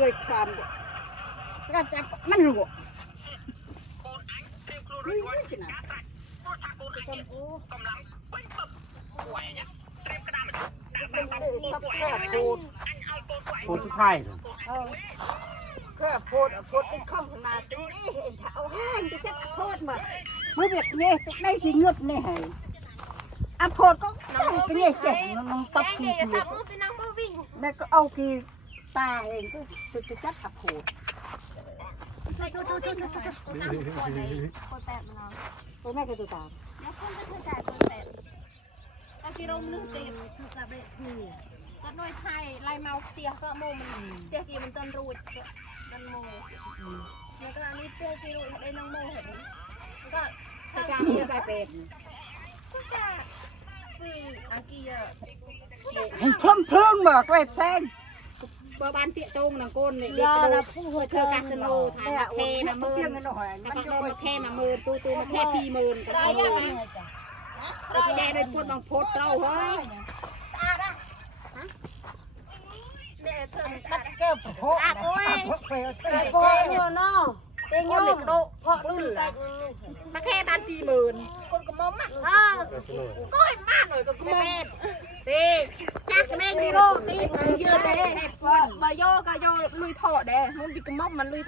người phàmก็จับมันรู้ไม่ใช่นะซับแค่พูดที่ไข่ แค่โพดเป็นข้องขนาดนี้เอ็นเท้าแห้งจะจับโพดมาเมื่อเด็กเนี่ยได้ที่เงือบเนี่ยอ่ะโพดก็ได้ก็เนี่ยเจ็บน้องตับปีกเลยแม่ก็เอากีตาเองก็จะจับอ่ะโพดตัวแม่ก็ตัวตาก็น้อยไทยลายเมาเตียก็โมมันเตียกีมันต้นรูดมันโมแล้วก็อันนี้เตียกีรูดได้น้องโมเห็นก็ จะจางที่ไปเป็น ก็จะคืออากีเยอะ เห็นพร้อมเพลิงบอกไว้แซงบ้านเตี้ยตรงนังก้นเนี่ยเด็กกระโดดเธอกาสโลทายเคนะมือแล้วก็โดนมาแค่มามือตูมาแค่พีมือกันเลยเราพี่แดงโดยพูดบางโพดเราเฮ้ยมันเก็บโพดโอ้ยโพดอยู่เนาะเต็งอยู่โดเพาะรุ่นละมาแค่บ้านพีมือคนก็มอมอ่ะก็เห็นมากหน่อยก็มอมตีจักแม่งดีโร่ตีเยอะเลยบาโยก็โยลุยถอดเด้มันบิกมอมมันลุย